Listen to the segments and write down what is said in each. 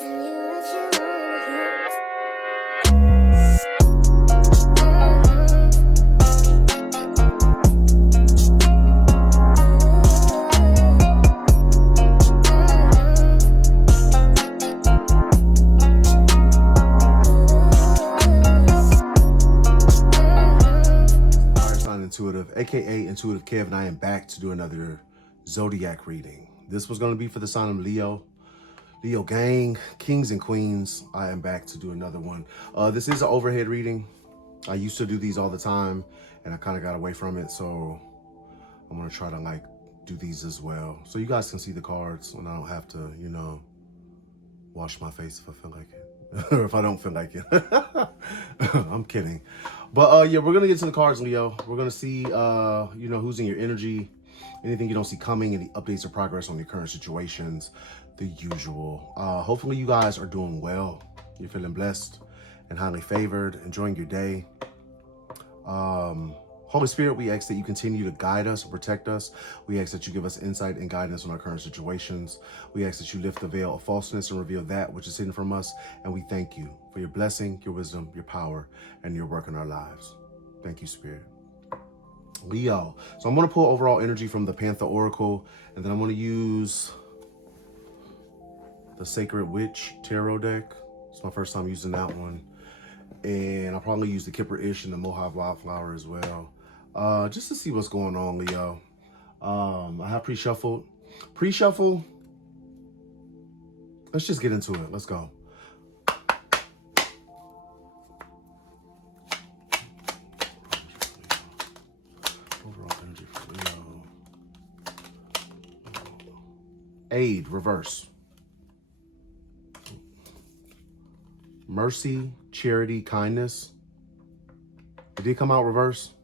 aka IntuitiveKev, and I am back to do another zodiac reading. This was going to be for the sign of Leo gang, kings and queens. I am back to do another one. This is an overhead reading. I used to do these all the time and I kind of got away from it, so I'm going to try to like do these as well so you guys can see the cards and I don't have to, you know, wash my face if I feel like it. Or if I don't feel like it. I'm kidding. But yeah, we're gonna get to the cards, Leo. We're gonna see you know, who's in your energy, anything you don't see coming, any updates or progress on your current situations, the usual. Hopefully you guys are doing well. You're feeling blessed and highly favored, enjoying your day. Holy Spirit, we ask that you continue to guide us, protect us. We ask that you give us insight and guidance on our current situations. We ask that you lift the veil of falseness and reveal that which is hidden from us. And we thank you for your blessing, your wisdom, your power, and your work in our lives. Thank you, Spirit. Leo. So I'm going to pull overall energy from the Panther Oracle, and then I'm going to use the Sacred Witch Tarot deck. It's my first time using that one. And I'll probably use the Kipper-ish and the Mohave Wildflower as well. Just to see what's going on, Leo. I have pre-shuffled. Pre-shuffle. Let's just get into it. Let's go. Overall energy for Leo. Aid, reverse. Mercy, charity, kindness. It did come out reverse.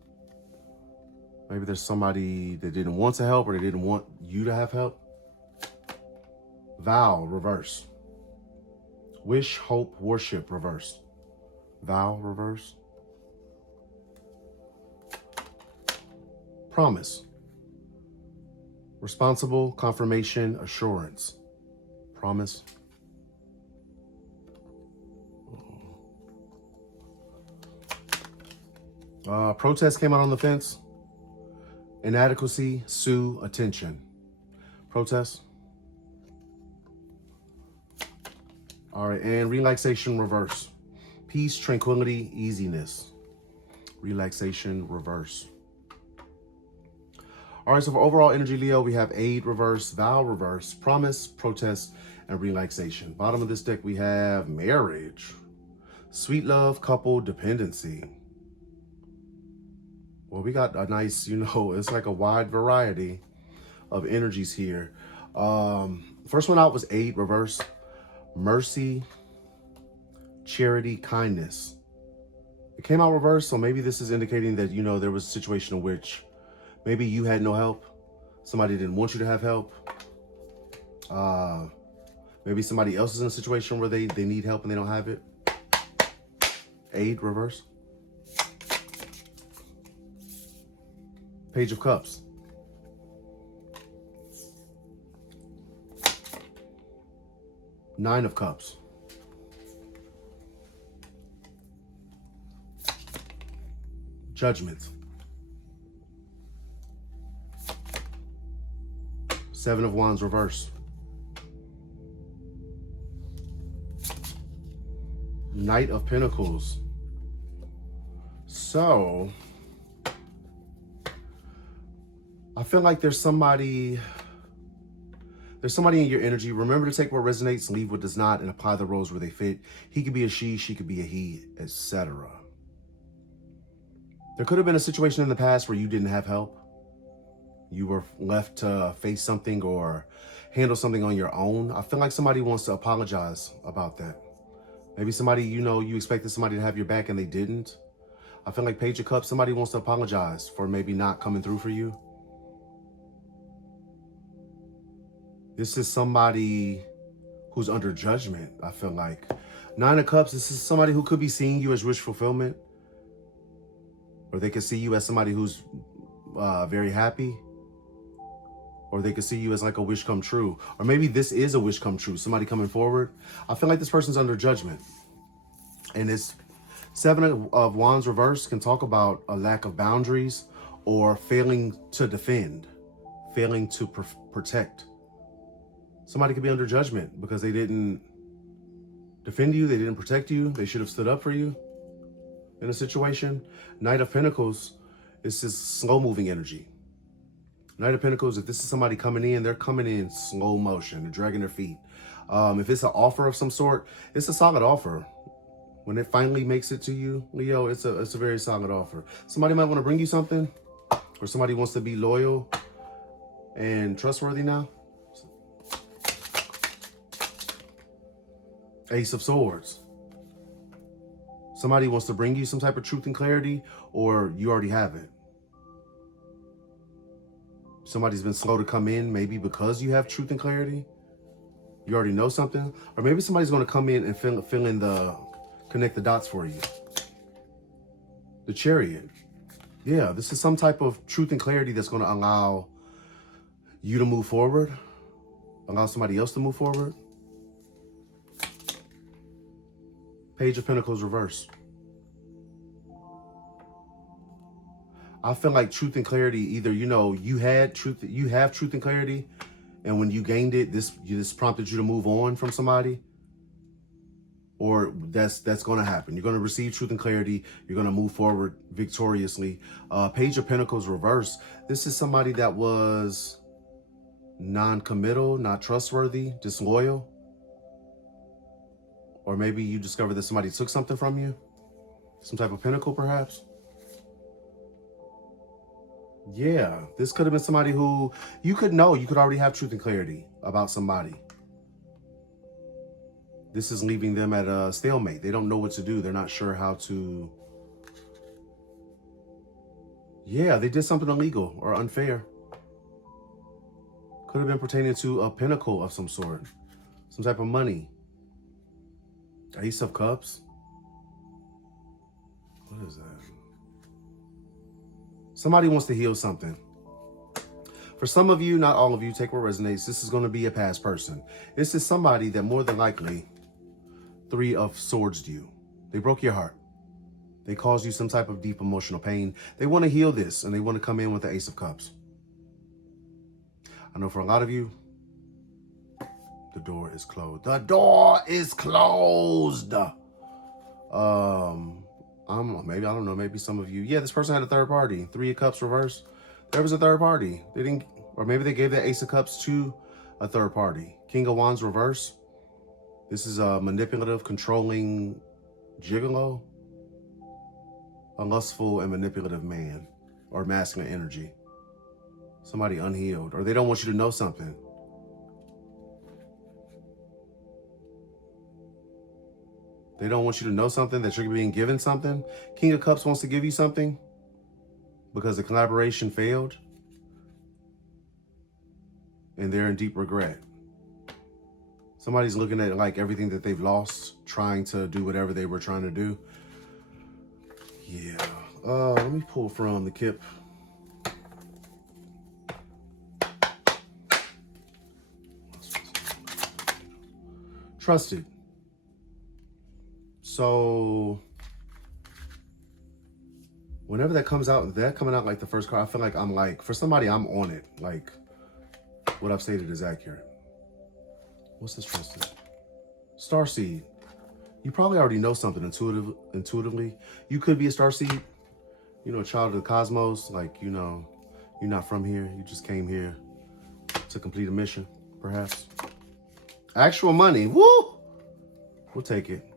Maybe there's somebody that didn't want to help or they didn't want you to have help. Vow, reverse. Wish, hope, worship, reverse. Vow, reverse. Promise. Responsible, confirmation, assurance. Promise. Protest came out on the fence. Inadequacy, sue, attention. Protest. All right, and relaxation, reverse. Peace, tranquility, easiness. Relaxation, reverse. All right, so for overall energy, Leo, we have aid, reverse, vow, reverse, promise, protest, and relaxation. Bottom of this deck, we have marriage, sweet love, couple, dependency. Well, we got a nice, you know, it's like a wide variety of energies here. First one out was aid, reverse, mercy, charity, kindness. It came out reverse, so maybe this is indicating that, you know, there was a situation in which maybe you had no help. Somebody didn't want you to have help. Maybe somebody else is in a situation where they need help and they don't have it. Aid, reverse. Page of Cups. Nine of Cups. Judgment. Seven of Wands, reverse. Knight of Pentacles. So I feel like there's somebody in your energy. Remember to take what resonates, leave what does not, and apply the roles where they fit. He could be a she could be a he, etc. There could have been a situation in the past where you didn't have help. You were left to face something or handle something on your own. I feel like somebody wants to apologize about that. Maybe somebody, you know, you expected somebody to have your back and they didn't. I feel like Page of Cups, somebody wants to apologize for maybe not coming through for you. This is somebody who's under judgment, I feel like. Nine of Cups, this is somebody who could be seeing you as wish fulfillment. Or they could see you as somebody who's very happy. Or they could see you as like a wish come true. Or maybe this is a wish come true. Somebody coming forward. I feel like this person's under judgment. And this Seven of Wands reverse can talk about a lack of boundaries or failing to defend, failing to protect. Somebody could be under judgment because they didn't defend you. They didn't protect you. They should have stood up for you in a situation. Knight of Pentacles is this slow moving energy. Knight of Pentacles, if this is somebody coming in, they're coming in slow motion. They're dragging their feet. If it's an offer of some sort, it's a solid offer. When it finally makes it to you, Leo, it's a very solid offer. Somebody might want to bring you something, or somebody wants to be loyal and trustworthy now. Ace of Swords. Somebody wants to bring you some type of truth and clarity, or you already have it. Somebody's been slow to come in, maybe because you have truth and clarity. You already know something. Or maybe somebody's going to come in and fill in the, connect the dots for you. The Chariot. Yeah, this is some type of truth and clarity that's going to allow you to move forward. Allow somebody else to move forward. Page of Pentacles reverse. I feel like truth and clarity, either, you know, you have truth and clarity, and when you gained it, this prompted you to move on from somebody, or that's going to happen. You're going to receive truth and clarity. You're going to move forward victoriously. Page of Pentacles reverse. This is somebody that was non-committal, not trustworthy, disloyal. Or maybe you discovered that somebody took something from you. Some type of pinnacle, perhaps. Yeah, this could have been somebody who you could know. You could already have truth and clarity about somebody. This is leaving them at a stalemate. They don't know what to do. They're not sure how to. Yeah, they did something illegal or unfair. Could have been pertaining to a pinnacle of some sort. Some type of money. Ace of Cups. What is that? Somebody wants to heal something. For some of you, not all of you, take what resonates. This is going to be a past person. This is somebody that more than likely Three of Swords you. They broke your heart. They caused you some type of deep emotional pain. They want to heal this, and they want to come in with the Ace of Cups. I know for a lot of you, the door is closed. The door is closed. Maybe, I don't know, maybe some of you. Yeah, this person had a third party. Three of Cups reverse. There was a third party. They didn't, or maybe they gave that Ace of Cups to a third party. King of Wands reverse. This is a manipulative, controlling gigolo. A lustful and manipulative man or masculine energy. Somebody unhealed, or they don't want you to know something. They don't want you to know something, that you're being given something. King of Cups wants to give you something because the collaboration failed. And they're in deep regret. Somebody's looking at like everything that they've lost, trying to do whatever they were trying to do. Yeah. Let me pull from the Kip. Trusted. So whenever that comes out, that coming out like the first card, I feel like I'm like, for somebody, I'm on it. Like what I've stated is accurate. What's this trusted? Starseed. You probably already know something intuitively. You could be a starseed, you know, a child of the cosmos. Like, you know, you're not from here. You just came here to complete a mission, perhaps. Actual money. Woo! We'll take it.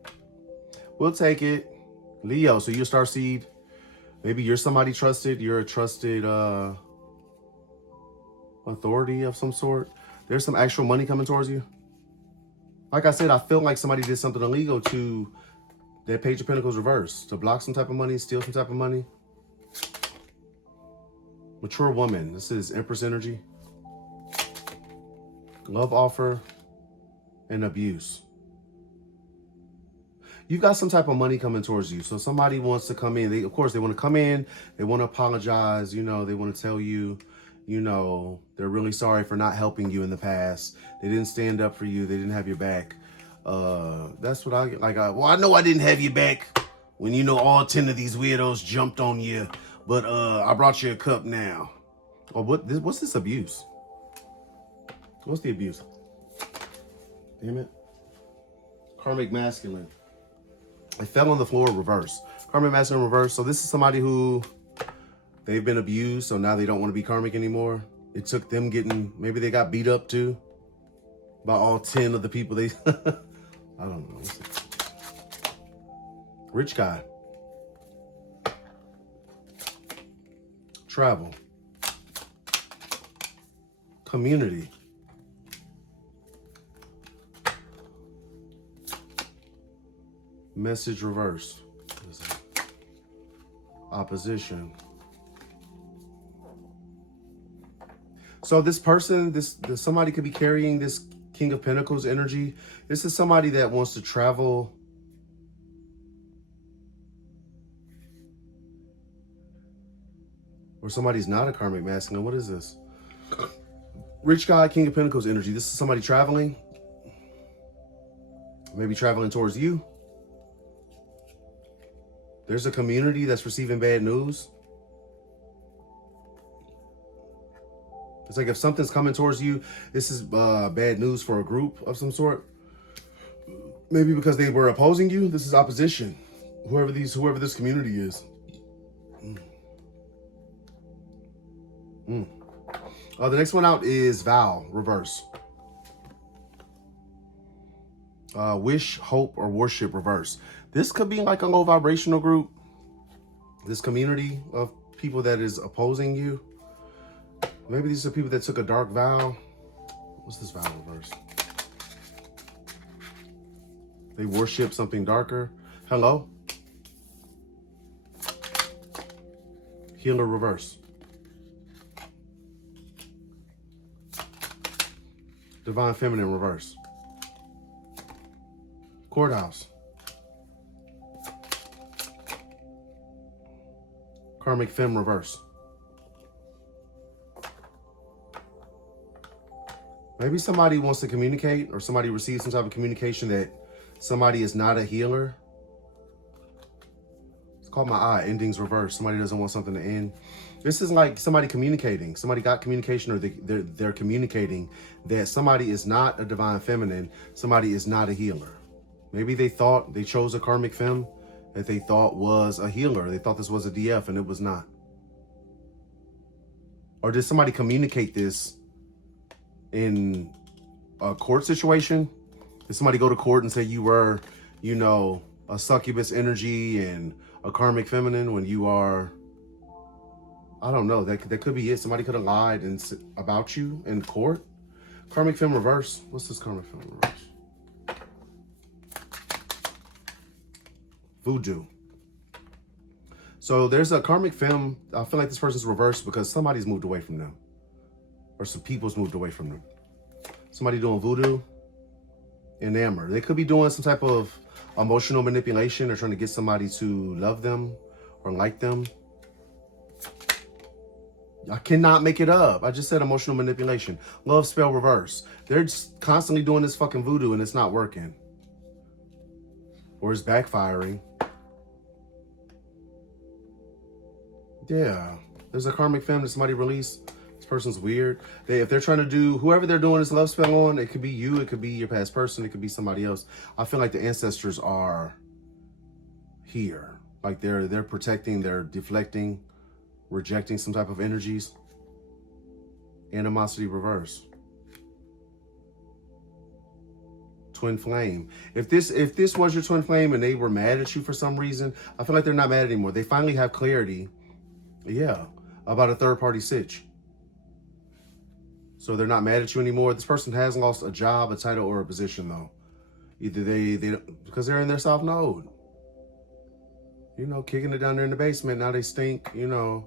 We'll take it. Leo, so you're a starseed. Maybe you're somebody trusted. You're a trusted authority of some sort. There's some actual money coming towards you. Like I said, I feel like somebody did something illegal to their Page of Pentacles reverse, to block some type of money, steal some type of money. Mature woman. This is Empress energy. Love offer and abuse. You've got some type of money coming towards you. So somebody wants to come in. Of course, they want to come in. They want to apologize. You know, they want to tell you, You know, they're really sorry for not helping you in the past. They didn't stand up for you. They didn't have your back. That's what I like. Well, I know I didn't have your back when, you know, all 10 of these weirdos jumped on you, but I brought you a cup now. Oh, what's this abuse? What's the abuse? Damn it. Karmic masculine. It fell on the floor reverse. Karmic masculine reverse. So this is somebody who they've been abused, so now they don't want to be karmic anymore. It took them getting, maybe they got beat up too by all 10 of the people they, I don't know. Rich guy. Travel. Community. Message reverse. Opposition. So this person, somebody could be carrying this King of Pentacles energy. This is somebody that wants to travel. Or somebody's not a karmic masculine. What is this? Rich guy, King of Pentacles energy. This is somebody traveling. Maybe traveling towards you. There's a community that's receiving bad news. It's like if something's coming towards you, this is bad news for a group of some sort. Maybe because they were opposing you. This is opposition. Whoever this community is. The next one out is vow, reverse. Wish, hope, or worship, reverse. This could be like a low vibrational group. This community of people that is opposing you. Maybe these are people that took a dark vow. What's this vow reverse? They worship something darker. Hello? Healer, reverse. Divine feminine, reverse. Courthouse. Karmic femme, reverse. Maybe somebody wants to communicate, or somebody receives some type of communication that somebody is not a healer. It's called my eye, endings reverse. Somebody doesn't want something to end. This is like somebody communicating. Somebody got communication, or they're communicating that somebody is not a divine feminine. Somebody is not a healer. Maybe they thought they chose a karmic femme that they thought was a healer. They thought this was a DF and it was not. Or did somebody communicate this in a court situation? Did somebody go to court and say you were, you know, a succubus energy and a karmic feminine when you are, I don't know, that could be it. Somebody could have lied about you in court. Karmic femme reverse. What's this karmic femme reverse? Voodoo. So there's a karmic femme. I feel like this person's reversed because somebody's moved away from them. Or some people's moved away from them. Somebody doing voodoo. Enamored. They could be doing some type of emotional manipulation or trying to get somebody to love them or like them. I cannot make it up. I just said emotional manipulation. Love spell reverse. They're just constantly doing this fucking voodoo and it's not working. Or it's backfiring. Yeah. There's a karmic femme that somebody released. This person's weird. If they're trying to do, whoever they're doing this love spell on, it could be you, it could be your past person, it could be somebody else. I feel like the ancestors are here. Like they're protecting, they're deflecting, rejecting some type of energies. Animosity reverse. Twin flame. If this was your twin flame and they were mad at you for some reason, I feel like they're not mad anymore. They finally have clarity, yeah, about a third party sitch. So they're not mad at you anymore. This person has lost a job, a title, or a position though. Either they because they're in their south node. You know, kicking it down there in the basement. Now they stink, you know.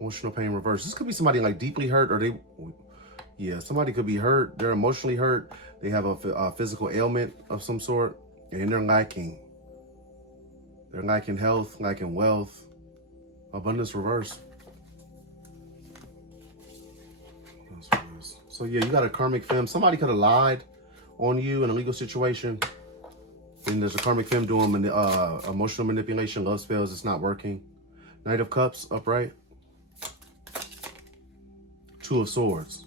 Emotional pain reverse. This could be somebody like deeply hurt, or yeah, somebody could be hurt. They're emotionally hurt. They have a physical ailment of some sort, and they're lacking. They're lacking health, lacking wealth. Abundance reverse. So yeah, you got a karmic femme. Somebody could have lied on you in a legal situation. And there's a karmic femme doing emotional manipulation, love spells. It's not working. Knight of Cups, upright. Two of Swords.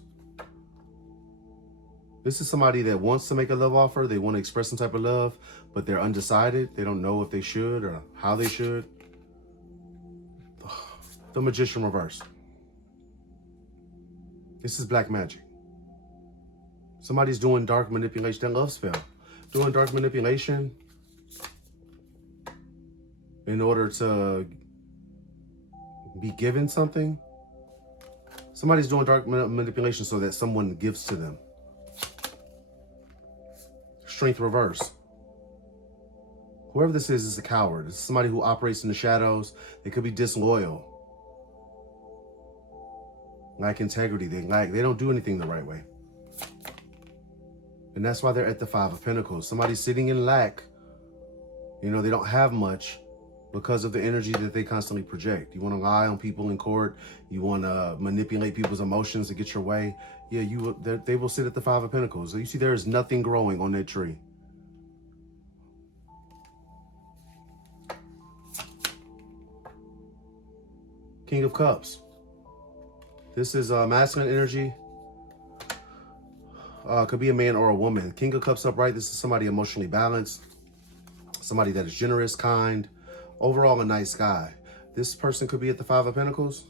This is somebody that wants to make a love offer. They want to express some type of love, but they're undecided. They don't know if they should or how they should. The Magician reverse. This is black magic. Somebody's doing dark manipulation, that love spell. Doing dark manipulation in order to be given something. Somebody's doing dark manipulation so that someone gives to them. Strength reverse. Whoever this is a coward. This is somebody who operates in the shadows. They could be disloyal. Lack integrity. They don't do anything the right way. And that's why they're at the Five of Pentacles. Somebody's sitting in lack. You know, they don't have much because of the energy that they constantly project. You want to lie on people in court. You want to manipulate people's emotions to get your way. Yeah, they will sit at the Five of Pentacles. So you see, there is nothing growing on that tree. King of Cups. This is masculine energy. Could be a man or a woman. King of Cups upright. This is somebody emotionally balanced. Somebody that is generous, kind. Overall, a nice guy. This person could be at the Five of Pentacles.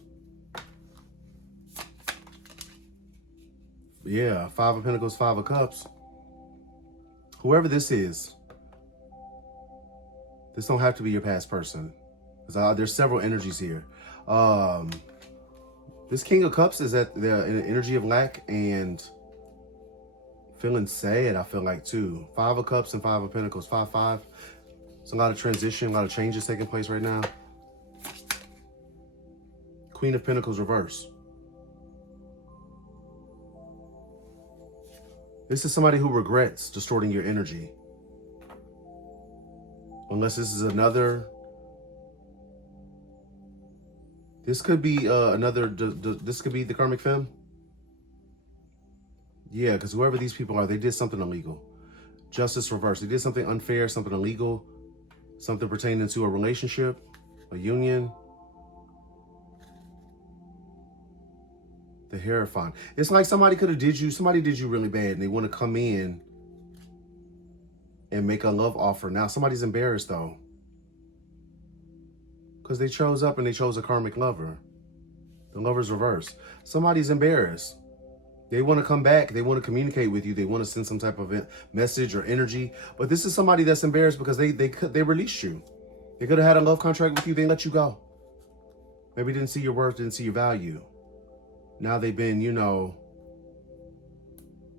Yeah, Five of Pentacles, Five of Cups. Whoever this is, this don't have to be your past person. Because there's several energies here. This King of Cups is at the energy of lack and feeling sad, I feel like, too. Five of Cups and Five of Pentacles. 5-5. It's a lot of transition, a lot of changes taking place right now. Queen of Pentacles reverse. This is somebody who regrets distorting your energy. Unless this is another... This could be this could be the karmic femme. Yeah, because whoever these people are, they did something illegal. Justice reverse. They did something unfair, something illegal, something pertaining to a relationship, a union. The Hierophant. It's like somebody did you really bad and they want to come in and make a love offer. Now somebody's embarrassed though. Because they chose up and they chose a karmic lover. The lover's reverse. Somebody's embarrassed. They want to come back. They want to communicate with you. They want to send some type of message or energy. But this is somebody that's embarrassed because they released you. They could have had a love contract with you. They let you go. Maybe didn't see your worth, didn't see your value. Now they've been, you know,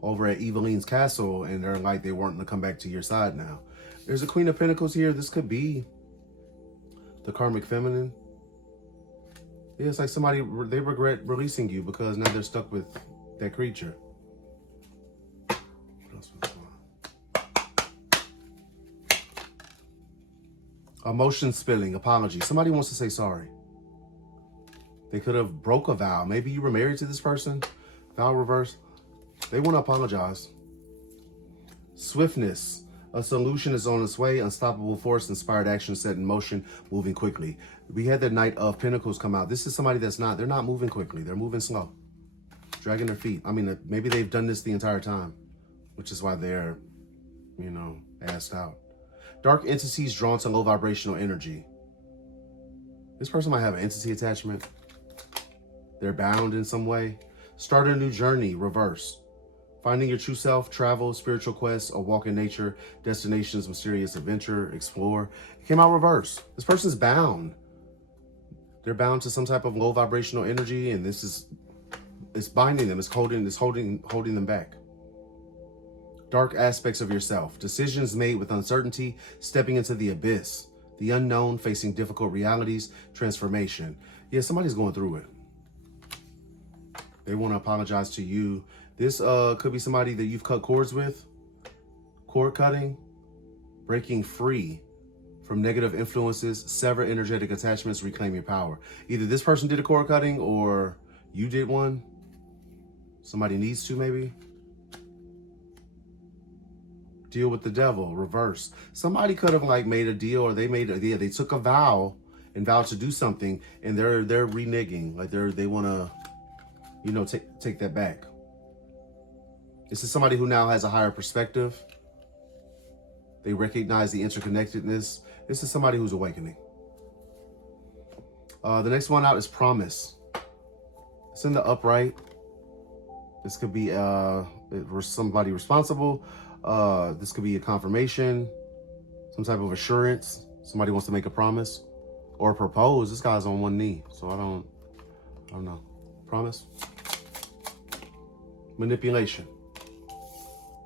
over at Eveline's castle and they're like they weren't going to come back to your side now. There's a Queen of Pentacles here. This could be the karmic feminine. Yeah, it's like somebody, they regret releasing you because now they're stuck with that creature. What else was going on? Emotion spilling, apology. Somebody wants to say sorry. They could have broke a vow. Maybe you were married to this person. Vow reverse. They want to apologize. Swiftness. A solution is on its way. Unstoppable force, inspired action set in motion, moving quickly. We had the Knight of Pentacles come out. This is somebody they're not moving quickly. They're moving slow. Dragging their feet. I mean, maybe they've done this the entire time, which is why they're, you know, assed out. Dark entities drawn to low vibrational energy. This person might have an entity attachment. They're bound in some way. Start a new journey, reverse. Finding your true self, travel, spiritual quests, a walk in nature, destinations, mysterious adventure, explore. It came out reverse. This person's bound. They're bound to some type of low vibrational energy, and this is, it's binding them. It's holding them back. Dark aspects of yourself. Decisions made with uncertainty, stepping into the abyss. The unknown, facing difficult realities, transformation. Yeah, somebody's going through it. They want to apologize to you. This could be somebody that you've cut cords with. Cord cutting. Breaking free. from negative influences, sever energetic attachments, reclaim your power. Either this person did a cord cutting or you did one. Somebody needs to, maybe. Deal with the devil, reverse. Somebody could have like made a deal, or they took a vow and vowed to do something, and they're reneging. Like they want to, you know, take that back. This is somebody who now has a higher perspective. They recognize the interconnectedness. This is somebody who's awakening. The next one out is promise. It's in the upright. This could be somebody responsible. This could be a confirmation, some type of assurance. Somebody wants to make a promise or propose. This guy's on one knee, so I don't know. Promise. Manipulation.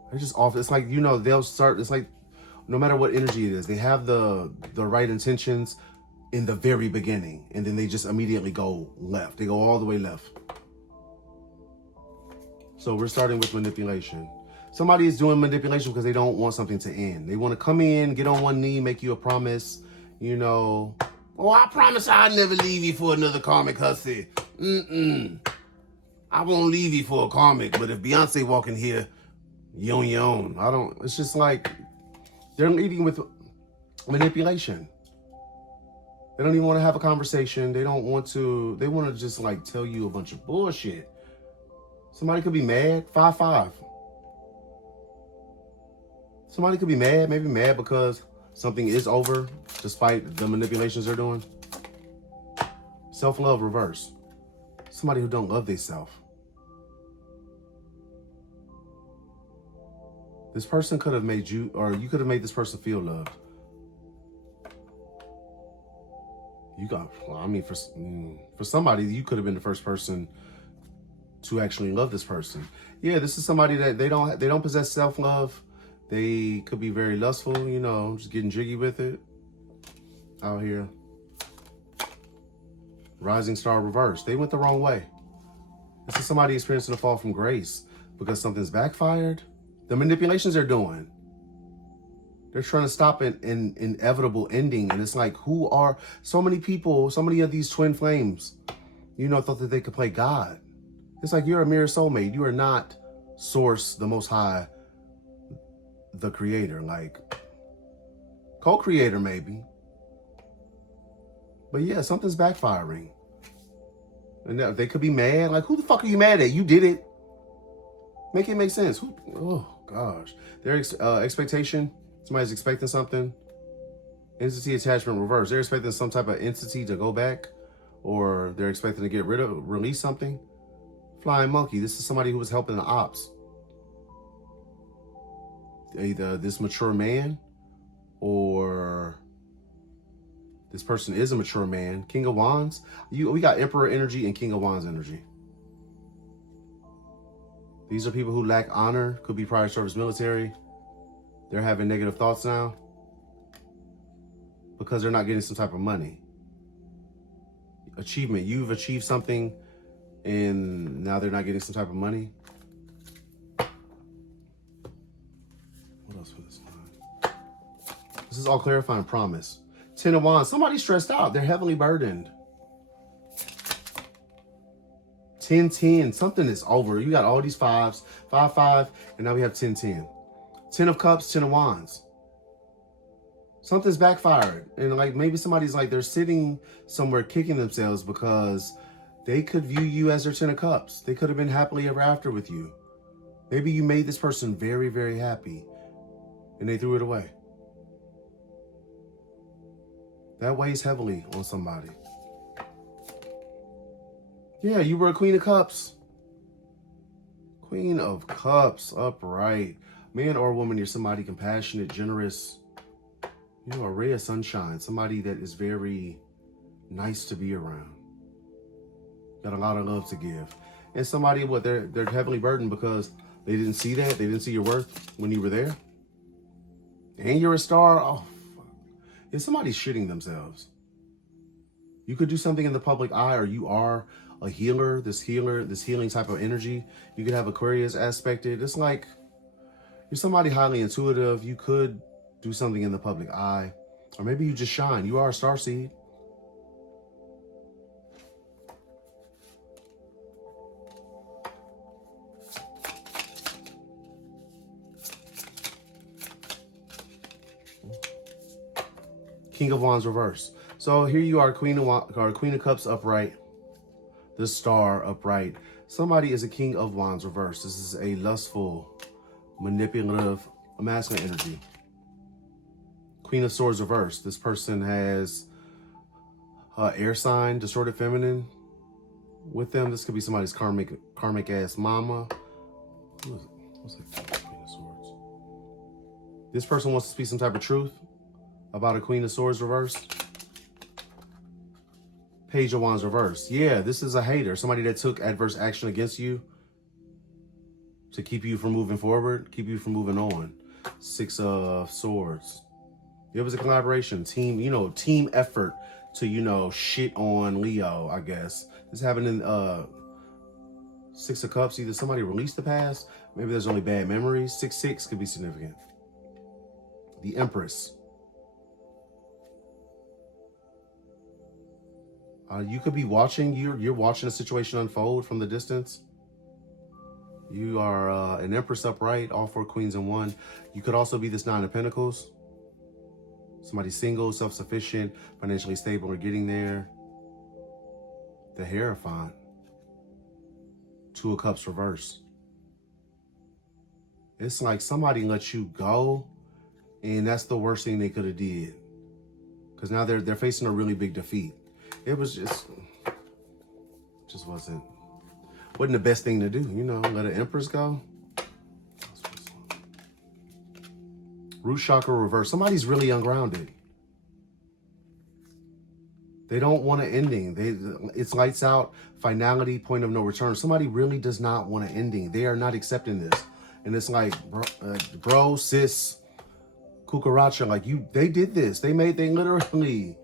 They're just off. It's like, you know, they'll start. It's like, no matter what energy it is, they have the right intentions in the very beginning, and then they just immediately go left. They go all the way left. So we're starting with manipulation. Somebody is doing manipulation because they don't want something to end. They want to come in, get on one knee, make you a promise, you know. Oh, I promise I'll never leave you for another karmic hussy. I won't leave you for a karmic, but if Beyonce walking here, you on your own. It's just like, they're leading with manipulation. They don't even want to have a conversation. They want to just like tell you a bunch of bullshit. Somebody could be mad, 5-5. Somebody could be mad, maybe mad because something is over, despite the manipulations they're doing. Self-love reverse. Somebody who don't love themselves. This person could have made you, or you could have made this person feel loved. For somebody, you could have been the first person to actually love this person. Yeah, this is somebody that they don't possess self-love. They could be very lustful, you know, just getting jiggy with it out here. Rising star reverse. They went the wrong way. This is somebody experiencing a fall from grace because something's backfired. The manipulations they're doing. They're trying to stop an inevitable ending. And it's like, so many people, so many of these twin flames, you know, thought that they could play God. It's like, you're a mirror soulmate. You are not Source, the Most High, the Creator. Like, co-creator maybe. But yeah, something's backfiring. And they could be mad. Like, who the fuck are you mad at? You did it. Make it make sense. Oh, gosh. Their expectation. Somebody's expecting something. Entity attachment reverse. They're expecting some type of entity to go back. Or they're expecting to release something. Flying monkey. This is somebody who was helping the ops. Either this mature man or this person is a mature man. King of Wands. We got Emperor energy and King of Wands energy. These are people who lack honor. Could be prior service military. They're having negative thoughts now because they're not getting some type of money. Achievement. You've achieved something and now they're not getting some type of money. What else for this line? This is all clarifying promise. 10 of Wands. Somebody's stressed out. They're heavily burdened. 10-10. Something is over. You got all these fives. 5-5. And now we have 10-10. 10 of Cups, 10 of Wands. Something's backfired. And like maybe somebody's like they're sitting somewhere kicking themselves because they could view you as their 10 of Cups. They could have been happily ever after with you. Maybe you made this person very, very happy and they threw it away. That weighs heavily on somebody. Yeah, you were a Queen of Cups. Queen of Cups, upright. Man or woman, you're somebody compassionate, generous. You know, a ray of sunshine. Somebody that is very nice to be around. Got a lot of love to give. And somebody, they're heavily burdened because they didn't see that. They didn't see your worth when you were there. And you're a star. Oh, fuck. Is somebody shitting themselves? You could do something in the public eye, or you are a healer, this healing type of energy. You could have Aquarius aspected. It's like you're somebody highly intuitive. You could do something in the public eye. Or maybe you just shine. You are a starseed. King of Wands reverse. So here you are, Queen of Cups upright. The Star upright. Somebody is a King of Wands reverse. This is a lustful, manipulative, masculine energy. Queen of Swords reverse. This person has air sign, distorted feminine with them. This could be somebody's karmic ass mama. Who is it? What's that? Queen of Swords. This person wants to speak some type of truth about a Queen of Swords reverse. Page of Wands reverse. Yeah, this is a hater. Somebody that took adverse action against you to keep you from moving forward, keep you from moving on. Six of Swords. It was a collaboration, team, team effort to, shit on Leo, I guess. This happened in Six of Cups. Either somebody released the past, maybe there's only bad memories. 6-6 could be significant. The Empress. You could be watching, you're watching a situation unfold from the distance. You are an Empress upright, all 4 queens in one. You could also be this 9 of Pentacles. Somebody single, self-sufficient, financially stable, or getting there. The Hierophant. 2 of Cups reverse. It's like somebody let you go, and that's the worst thing they could have did. Because now they're facing a really big defeat. It was just wasn't the best thing to do, let an Empress go. Root chakra reverse. Somebody's really ungrounded. They don't want an ending. It's lights out, finality, point of no return. Somebody really does not want an ending. They are not accepting this. And it's like, bro, sis, cucaracha, like they did this. They literally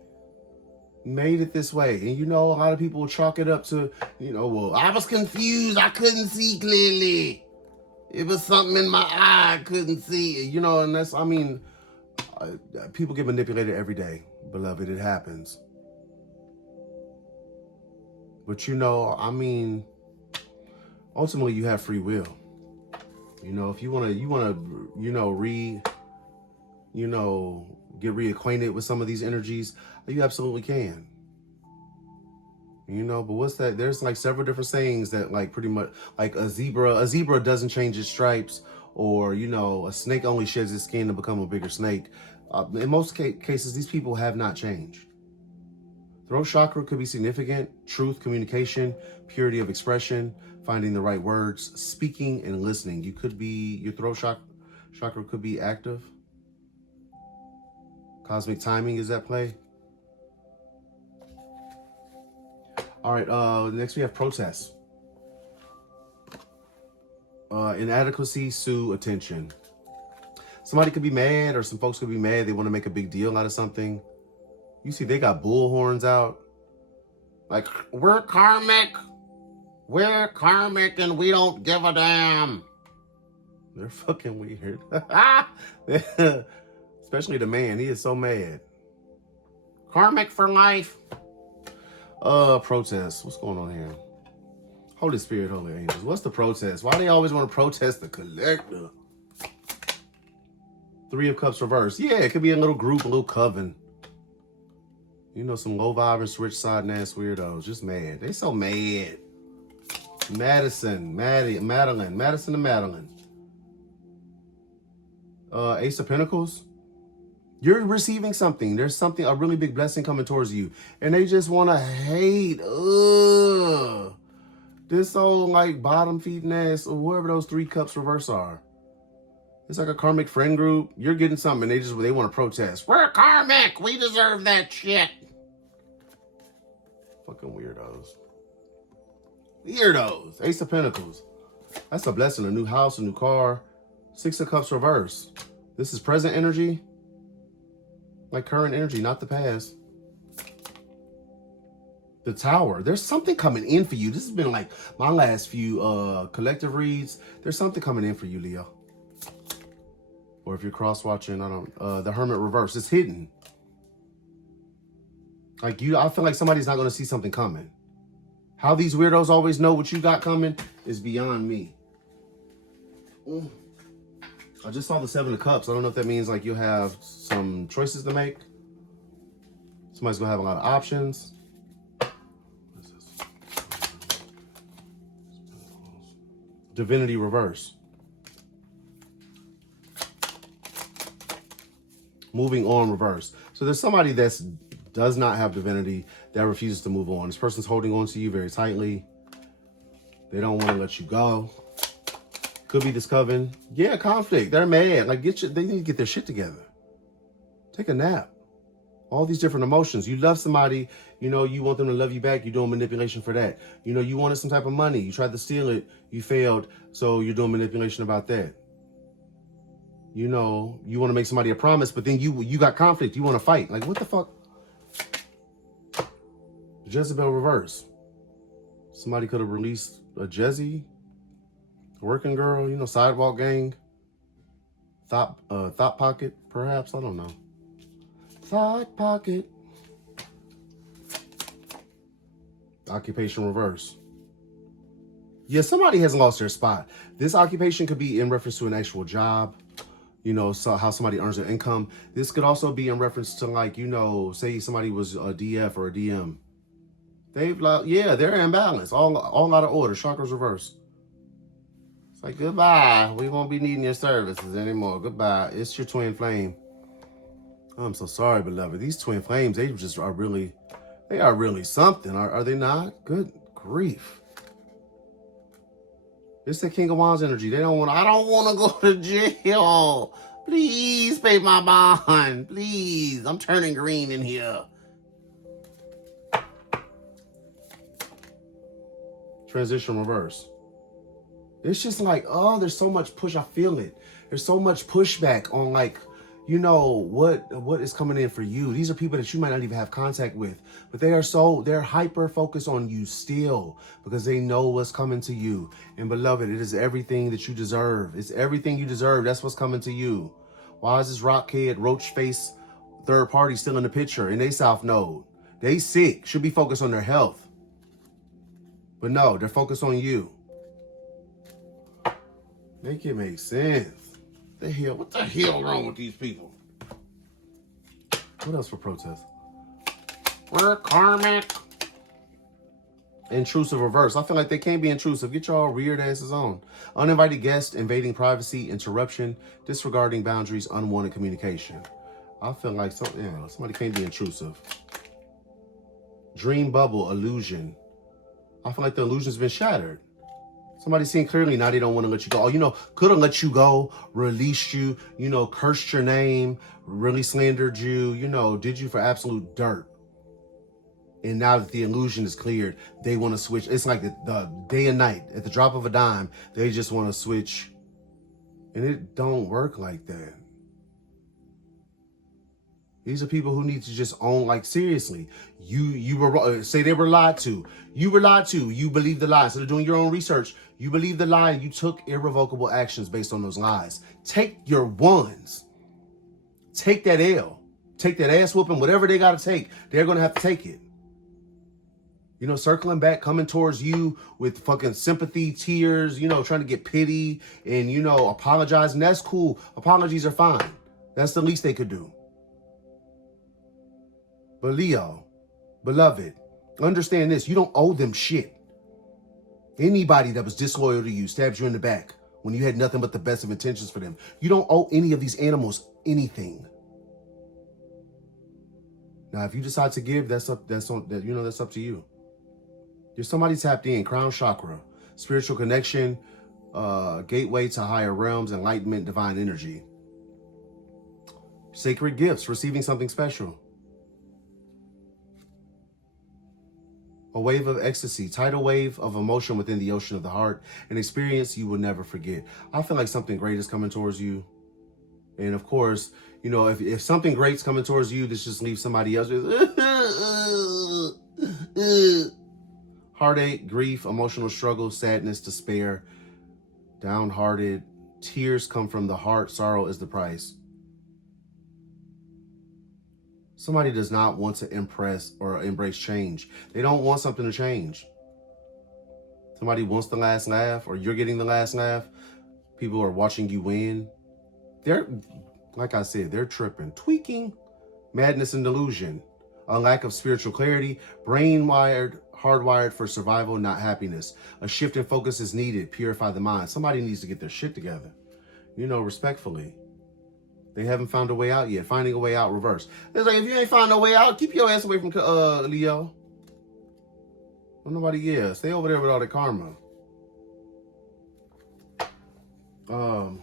made it this way. And a lot of people chalk it up to, well, I was confused. I couldn't see clearly. It was something in my eye I couldn't see. And that's, people get manipulated every day, beloved. It happens. But, ultimately you have free will. If you want to, get reacquainted with some of these energies, you absolutely can. But what's that? There's like several different sayings that like pretty much like a zebra doesn't change its stripes, or, a snake only sheds its skin to become a bigger snake. In most cases, these people have not changed. Throat chakra could be significant. Truth, communication, purity of expression, finding the right words, speaking and listening. Your throat chakra could be active. Cosmic timing is at play. All right, next we have protest. Inadequacy, sue, attention. Somebody could be mad, or some folks could be mad. They want to make a big deal out of something. You see, they got bull horns out. Like, we're karmic. We're karmic and we don't give a damn. They're fucking weird. Especially the man. He is so mad. Karmic for life. Protest. What's going on here? Holy Spirit, Holy Angels. What's the protest? Why do they always want to protest the collector? 3 of Cups reverse. Yeah, it could be a little group, a little coven. Some low vibe and switch side ass weirdos. Just mad. They so mad. Madison and Madeline. Ace of Pentacles. You're receiving something. There's a really big blessing coming towards you. And they just want to hate. Ugh. This old, like, bottom feeding ass, or whoever those 3 cups reverse are. It's like a karmic friend group. You're getting something, and they want to protest. We're karmic. We deserve that shit. Fucking weirdos. Weirdos. Ace of Pentacles. That's a blessing. A new house, a new car. 6 of Cups reverse. This is present energy. Like current energy, not the past. The Tower. There's something coming in for you. This has been like my last few collective reads. There's something coming in for you, Leo. Or if you're cross-watching, the Hermit reverse. It's hidden. Like I feel like somebody's not going to see something coming. How these weirdos always know what you got coming is beyond me. I just saw the 7 of Cups. I don't know if that means like you have some choices to make. Somebody's going to have a lot of options. What is this? Divinity reverse. Moving on reverse. So there's somebody that does not have divinity that refuses to move on. This person's holding on to you very tightly. They don't want to let you go. Could be this coven. Yeah, conflict. They're mad. Like they need to get their shit together. Take a nap. All these different emotions. You love somebody, you know, you want them to love you back. You're doing manipulation for that. You know, you wanted some type of money. You tried to steal it. You failed. So you're doing manipulation about that. You know, you want to make somebody a promise, but then you got conflict. You want to fight. Like, what the fuck? Jezebel reverse. Somebody could have released a Jezzy. Working girl, you know, sidewalk gang. Thought pocket, perhaps. I don't know. Thought pocket. Occupation reverse. Yeah, somebody has lost their spot. This occupation could be in reference to an actual job. You know, so how somebody earns their income. This could also be in reference to, like, you know, say somebody was a DF or a DM. Yeah, they're in balance. All out of order. Chakras reverse. It's like, goodbye. We won't be needing your services anymore. Goodbye. It's your twin flame. I'm so sorry, beloved. These twin flames, they are really something. Are they not? Good grief. It's the King of Wands energy. I don't want to go to jail. Please pay my bond. Please. I'm turning green in here. Transition reverse. It's just like, oh, there's so much push. I feel it. There's so much pushback on, like, you know, what is coming in for you. These are people that you might not even have contact with, but they're hyper focused on you still because they know what's coming to you. And beloved, it is everything that you deserve. It's everything you deserve. That's what's coming to you. Why is this rockhead, roach face, third party still in the picture in they South Node? They sick, should be focused on their health. But no, they're focused on you. Make it make sense. What the hell wrong with these people? What else for protest? We're karmic. Intrusive reverse. I feel like they can't be intrusive. Get y'all weird asses on. Uninvited guest, invading privacy, interruption, disregarding boundaries, unwanted communication. I feel like somebody can't be intrusive. Dream bubble, illusion. I feel like the illusion's been shattered. Somebody seeing clearly now they don't want to let you go. Oh, you know, could have let you go, released you, you know, cursed your name, really slandered you, you know, did you for absolute dirt. And now that the illusion is cleared, they want to switch. It's like the day and night. At the drop of a dime, they just want to switch. And it don't work like that. These are people who need to just own, like, seriously. You were, say they were lied to. You were lied to. You believed the lie. Instead of doing your own research, you believed the lie and you took irrevocable actions based on those lies. Take your ones. Take that L. Take that ass whooping, whatever they got to take. They're going to have to take it. You know, circling back, coming towards you with fucking sympathy, tears, you know, trying to get pity and, you know, apologizing. That's cool. Apologies are fine. That's the least they could do. But Leo, beloved, understand this. You don't owe them shit. Anybody that was disloyal to you, stabbed you in the back when you had nothing but the best of intentions for them. You don't owe any of these animals anything. Now, if you decide to give, that's up to you. There's somebody tapped in, crown chakra, spiritual connection, gateway to higher realms, enlightenment, divine energy. Sacred gifts, receiving something special. A wave of ecstasy, tidal wave of emotion within the ocean of the heart, an experience you will never forget. I feel like something great is coming towards you. And of course, you know, if something great's coming towards you, this just leaves somebody else with heartache, grief, emotional struggle, sadness, despair, downhearted. Tears come from the heart. Sorrow is the price. Somebody does not want to impress or embrace change. They don't want something to change. Somebody wants the last laugh, or you're getting the last laugh. People are watching you win. They're, like I said, they're tripping, tweaking, madness and delusion, a lack of spiritual clarity, brain wired, hardwired for survival, not happiness. A shift in focus is needed. Purify the mind. Somebody needs to get their shit together. You know, respectfully. They haven't found a way out yet. Finding a way out, reverse. It's like, if you ain't found no way out, keep your ass away from Leo. Well, nobody, yeah. Stay over there with all the karma. What else?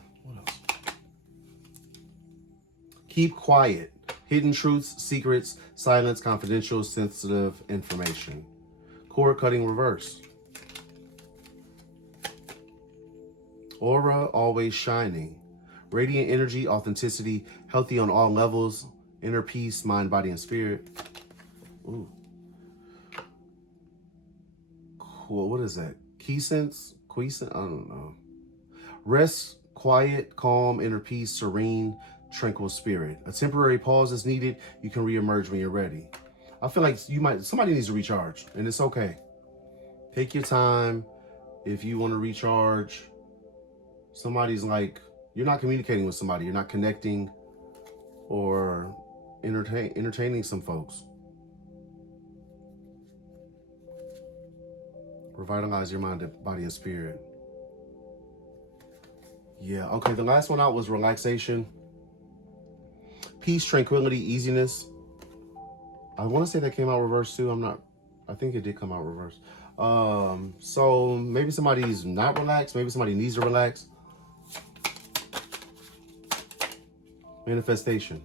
Keep quiet. Hidden truths, secrets, silence, confidential, sensitive information. Cord cutting, reverse. Aura always shining. Radiant energy, authenticity, healthy on all levels, inner peace, mind, body, and spirit. Ooh. Cool. What is that? Quiescence? I don't know. Rest, quiet, calm, inner peace, serene, tranquil spirit. A temporary pause is needed. You can reemerge when you're ready. I feel like somebody needs to recharge, and it's okay. Take your time. If you want to recharge, somebody's like, you're not communicating with somebody. You're not connecting or entertaining some folks. Revitalize your mind, body, and spirit. Yeah, okay. The last one out was relaxation. Peace, tranquility, easiness. I want to say that came out reverse too. I think it did come out reverse. So maybe somebody's not relaxed. Maybe somebody needs to relax. Manifestation.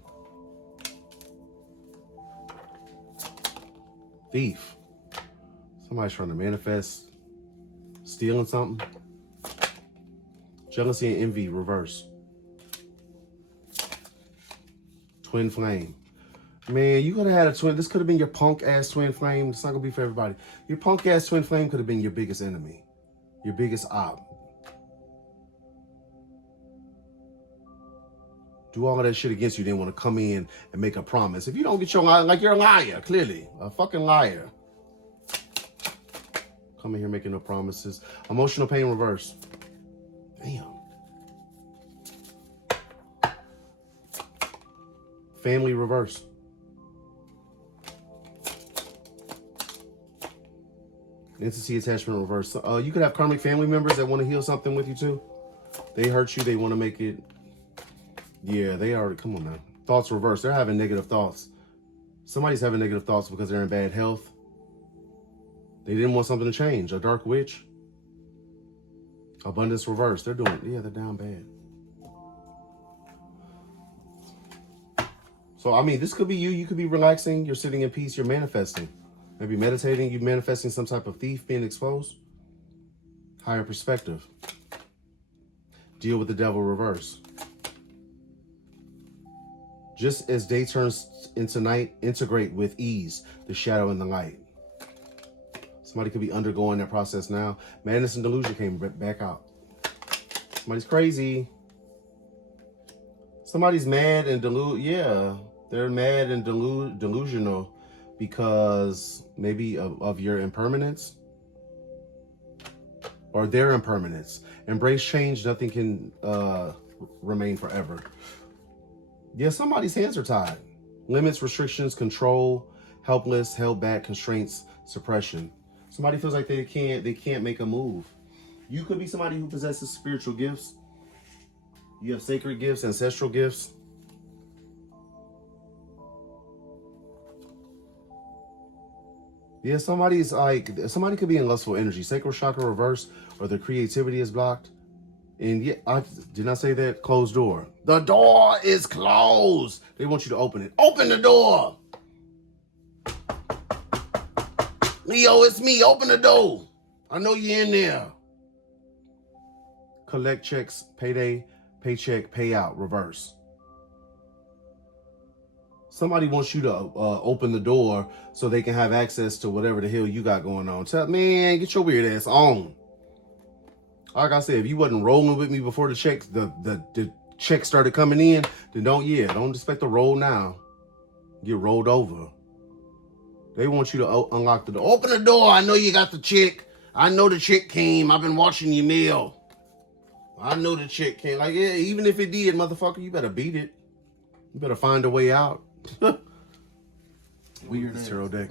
Thief. Somebody's trying to manifest stealing something. Jealousy and envy, reverse. Twin flame. Man, you could have had a twin. This could have been your punk ass twin flame. It's not gonna be for everybody. Your punk ass twin flame could have been your biggest enemy, your biggest op. Do all of that shit against you, then want to come in and make a promise. If you don't get your lie, like, you're a liar, clearly. A fucking liar. Come in here making no promises. Emotional pain, reverse. Damn. Family, reverse. Entity attachment, reverse. You could have karmic family members that want to heal something with you too. They hurt you. They want to make it. Yeah, they already, come on now. Thoughts reverse. They're having negative thoughts. Somebody's having negative thoughts because they're in bad health. They didn't want something to change. A dark witch. Abundance reverse. They're down bad. So, I mean, this could be you. You could be relaxing. You're sitting in peace. You're manifesting. Maybe meditating. You're manifesting some type of thief being exposed. Higher perspective. Deal with the devil, reverse. Just as day turns into night, integrate with ease the shadow and the light. Somebody could be undergoing that process now. Madness and delusion came back out. Somebody's crazy. Somebody's mad and yeah, they're mad and delusional because maybe of your impermanence or their impermanence. Embrace change. Nothing can remain forever. Yeah, somebody's hands are tied. Limits, restrictions, control, helpless, held back, constraints, suppression. Somebody feels like they can't make a move. You could be somebody who possesses spiritual gifts. You have sacred gifts, ancestral gifts. Yeah, somebody could be in lustful energy. Sacral chakra reverse, or their creativity is blocked. And yeah, I did not say that. Closed door. The door is closed. They want you to open it. Open the door. Leo, it's me. Open the door. I know you're in there. Collect checks, payday, paycheck, payout, reverse. Somebody wants you to open the door so they can have access to whatever the hell you got going on. Man, get your weird ass on. Like I said, if you wasn't rolling with me before the check started coming in, then don't expect to roll now. get rolled over. They want you to unlock the door. Open the door. I know you got the chick. I know the chick came. I've been watching your mail. I know the chick came. Like, yeah, even if it did, motherfucker, you better beat it. You better find a way out. Weird tarot deck.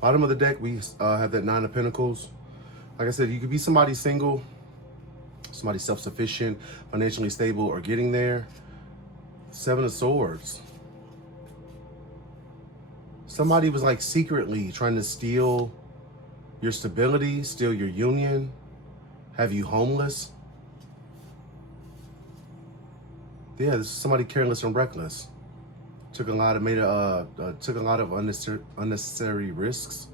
Bottom of the deck, we have that 9 of Pentacles. Like I said, you could be somebody single, somebody self-sufficient, financially stable, or getting there. 7 of Swords. Somebody was like secretly trying to steal your stability, steal your union, have you homeless. Yeah, this is somebody careless and reckless. Took a lot of unnecessary risks.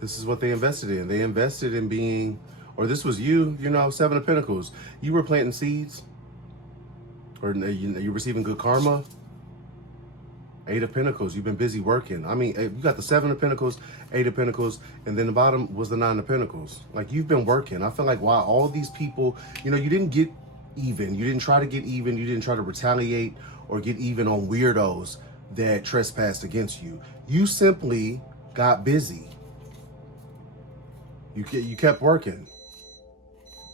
This is what they invested in. They invested in being, or this was you, you know, 7 of Pentacles. You were planting seeds, or you're receiving good karma. 8 of Pentacles, you've been busy working. I mean, you got the 7 of Pentacles, 8 of Pentacles, and then the bottom was the 9 of Pentacles. Like, you've been working. I feel like, wow, all these people, you know, you didn't get even. You didn't try to get even. You didn't try to retaliate or get even on weirdos that trespassed against you. You simply got busy. You kept working.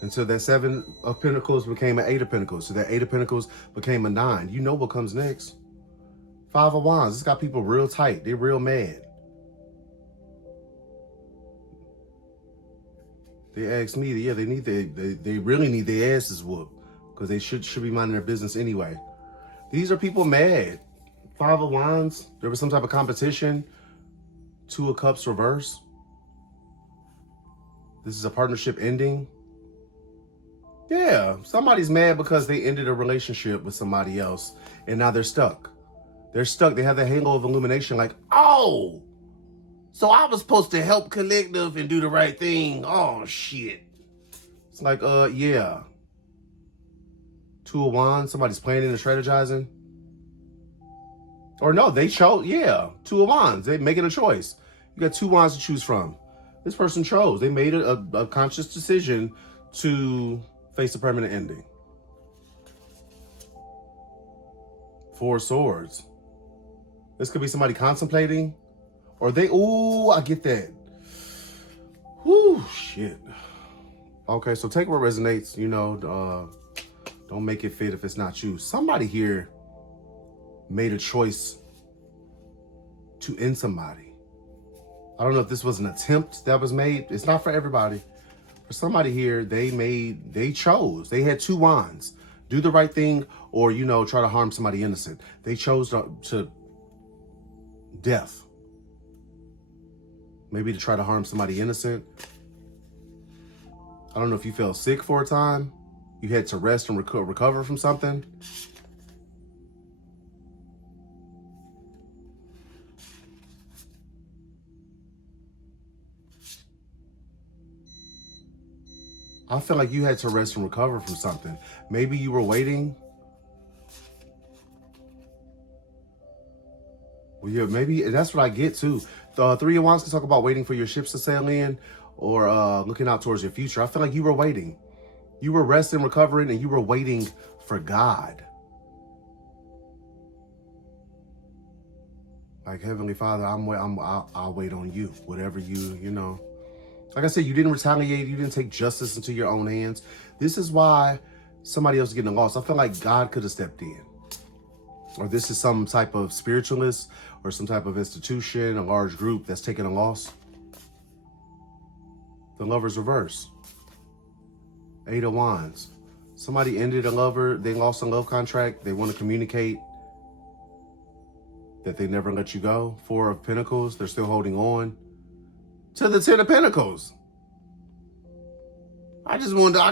And so that 7 of Pentacles became an 8 of Pentacles. So that 8 of Pentacles became a 9. You know what comes next. 5 of Wands. It's got people real tight. They're real mad. They asked me, yeah, they really need their asses whooped, because they should be minding their business anyway. These are people mad. 5 of Wands. There was some type of competition. 2 of Cups reverse. This is a partnership ending. Yeah, somebody's mad because they ended a relationship with somebody else, and now they're stuck. They're stuck. They have the halo of illumination, like, oh, so I was supposed to help collective and do the right thing. Oh, shit. It's like, yeah. 2 of Wands, somebody's planning and strategizing. Or no, they chose, yeah. 2 of Wands, they're making a choice. You got 2 Wands to choose from. This person chose. They made a conscious decision to face a permanent ending. 4 of Swords. This could be somebody contemplating, or they, ooh, I get that. Whoo, shit. Okay, so take what resonates, you know, don't make it fit if it's not you. Somebody here made a choice to end somebody. I don't know if this was an attempt that was made. It's not for everybody. For somebody here, they chose. They had 2 wands. Do the right thing, or, you know, try to harm somebody innocent. They chose to death. Maybe to try to harm somebody innocent. I don't know if you felt sick for a time. You had to rest and recover from something. I feel like you had to rest and recover from something. Maybe you were waiting. Well, yeah, maybe that's what I get too. The 3 of Wands can talk about waiting for your ships to sail in, or looking out towards your future. I feel like you were waiting. You were resting, recovering, and you were waiting for God. Like, Heavenly Father, I'll wait on you. Whatever you know. Like I said, you didn't retaliate. You didn't take justice into your own hands. This is why somebody else is getting lost. I feel like God could have stepped in. Or this is some type of spiritualist or some type of institution, a large group that's taking a loss. The Lover's reverse. 8 of Wands. Somebody ended a lover. They lost a love contract. They want to communicate that they never let you go. 4 of Pentacles. They're still holding on to the 10 of Pentacles. I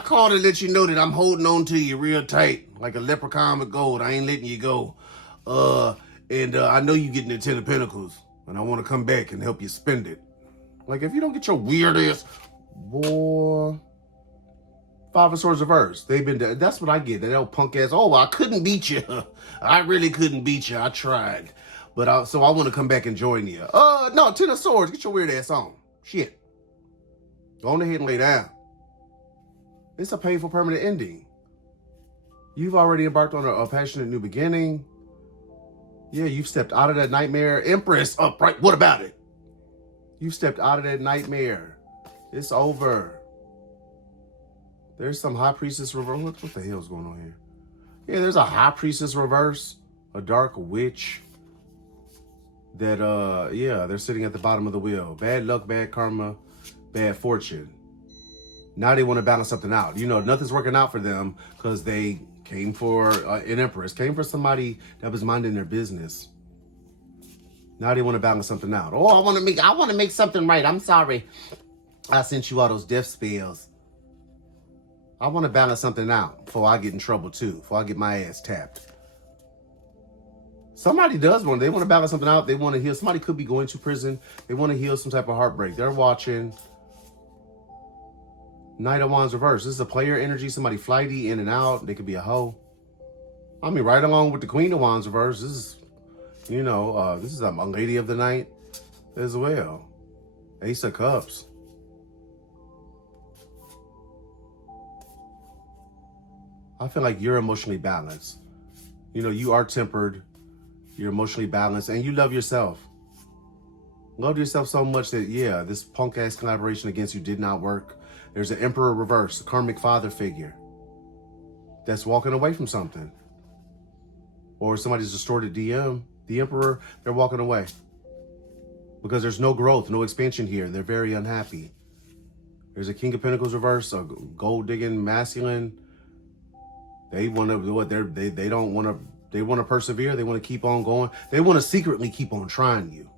called to let you know that I'm holding on to you real tight, like a leprechaun with gold. I ain't letting you go. I know you getting the 10 of Pentacles, and I want to come back and help you spend it. Like, if you don't get your weird ass, boy. 5 of Swords reverse. That's what I get. That old punk ass, oh, I couldn't beat you. I really couldn't beat you. I tried. But so I want to come back and join you. No, 10 of Swords. Get your weird ass on. Shit. Go on ahead and lay down. It's a painful permanent ending. You've already embarked on a passionate new beginning. Yeah, you've stepped out of that nightmare. Empress upright. What about it? You've stepped out of that nightmare. It's over. There's some high priestess reverse. What the hell's going on here? Yeah, there's a high priestess reverse, a dark witch. That yeah, they're sitting at the bottom of the wheel. Bad luck, bad karma, bad fortune. Now they want to balance something out. You know, nothing's working out for them because they came for an empress, came for somebody that was minding their business. Now they want to balance something out. Oh, I want to make something right. I'm sorry. I sent you all those death spells. I want to balance something out before I get in trouble too, before I get my ass tapped. Somebody does want, they want to balance something out. They want to heal. Somebody could be going to prison. They want to heal some type of heartbreak. They're watching Knight of Wands reverse. This is a player energy. Somebody flighty in and out. They could be a hoe. I mean, right along with the Queen of Wands reverse. This is, you know, this is a lady of the night as well. Ace of Cups. I feel like you're emotionally balanced. You know, you are tempered. You're emotionally balanced and you love yourself. Love yourself so much that, yeah, this punk ass collaboration against you did not work. There's an Emperor reverse, a karmic father figure that's walking away from something. Or somebody's distorted DM, the Emperor, they're walking away. Because there's no growth, no expansion here. They're very unhappy. There's a King of Pentacles reverse, a gold digging masculine. They want to do what they don't want to. They want to persevere. They want to keep on going. They want to secretly keep on trying you.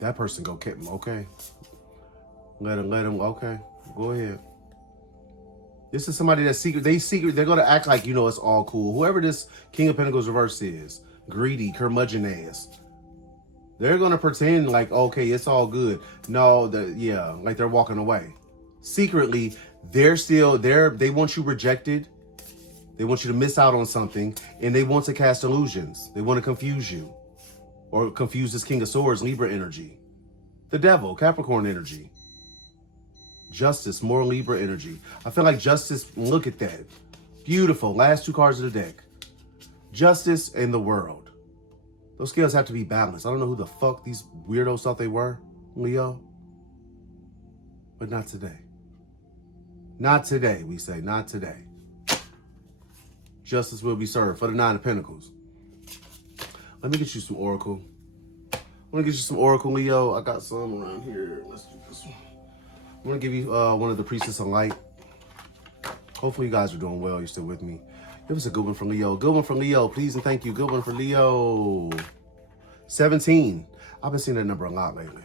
That person go, okay. Let him, okay. Go ahead. This is somebody that's secret. They're going to act like, you know, it's all cool. Whoever this King of Pentacles reverse is, greedy, curmudgeon ass. They're going to pretend like, okay, it's all good. No, yeah, like they're walking away. Secretly, they want you rejected. They want you to miss out on something, and they want to cast illusions. They want to confuse you, or confuse this King of Swords, Libra energy. The Devil, Capricorn energy. Justice, more Libra energy. I feel like Justice, look at that. Beautiful, last two cards of the deck. Justice and the World. Those scales have to be balanced. I don't know who the fuck these weirdos thought they were, Leo. But not today. Not today, we say, not today. Justice will be served for the Nine of Pentacles. Let me get you some Oracle. I want to get you some Oracle, Leo. I got some around here. Let's do this one. I'm going to give you one of the Priestess of Light. Hopefully you guys are doing well. You're still with me. Give us a good one for Leo. Good one for Leo. Please and thank you. Good one for Leo. 17. I've been seeing that number a lot lately.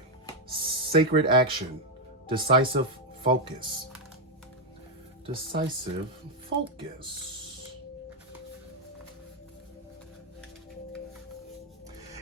Sacred action. Decisive focus. Decisive focus.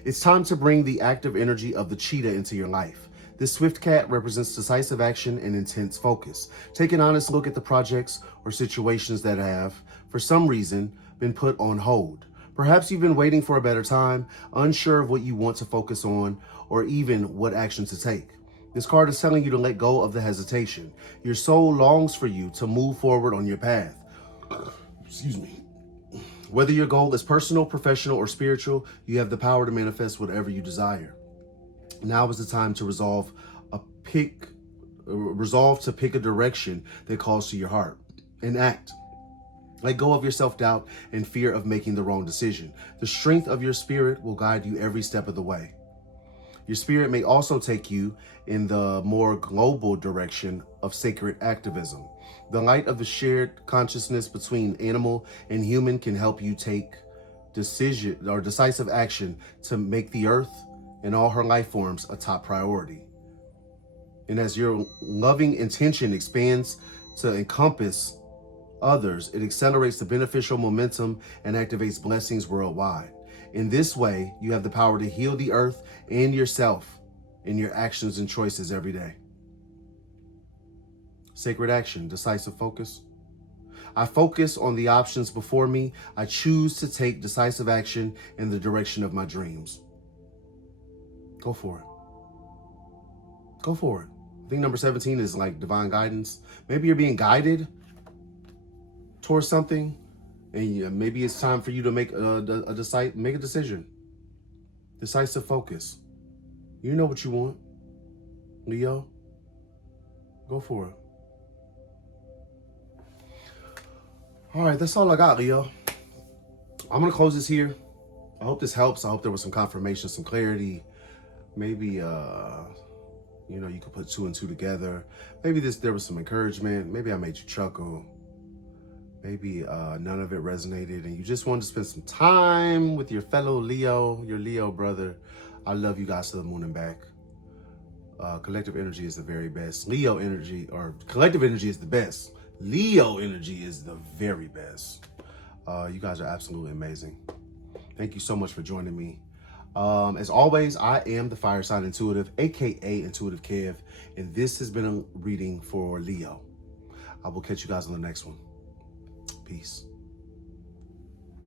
It's time to bring the active energy of the cheetah into your life. This swift cat represents decisive action and intense focus. Take an honest look at the projects or situations that have, for some reason, been put on hold. Perhaps you've been waiting for a better time, unsure of what you want to focus on, or even what action to take. This card is telling you to let go of the hesitation. Your soul longs for you to move forward on your path. Excuse me. Whether your goal is personal, professional, or spiritual, you have the power to manifest whatever you desire. Now is the time to resolve to pick a direction that calls to your heart and act. Let go of your self-doubt and fear of making the wrong decision. The strength of your spirit will guide you every step of the way. Your spirit may also take you in the more global direction of sacred activism. The light of the shared consciousness between animal and human can help you take decisive action to make the earth and all her life forms a top priority. And as your loving intention expands to encompass others, it accelerates the beneficial momentum and activates blessings worldwide. In this way, you have the power to heal the earth and yourself in your actions and choices every day. Sacred action, decisive focus. I focus on the options before me. I choose to take decisive action in the direction of my dreams. Go for it. Go for it. I think number 17 is like divine guidance. Maybe you're being guided. towards something, and maybe it's time for you to make a decision. Decisive focus. You know what you want, Leo. Go for it. All right, that's all I got, Leo. I'm going to close this here. I hope this helps. I hope there was some confirmation, some clarity. Maybe, you know, you could put 2 and 2 together. Maybe there was some encouragement. Maybe I made you chuckle. Maybe none of it resonated and you just wanted to spend some time with your fellow Leo, your Leo brother. I love you guys to the moon and back. Collective energy is the very best. Leo energy, or collective energy is the best. Leo energy is the very best. You guys are absolutely amazing. Thank you so much for joining me. As always, I am the Fire Sign Intuitive, aka IntuitiveKev, and this has been a reading for Leo. I will catch you guys on the next one. Peace.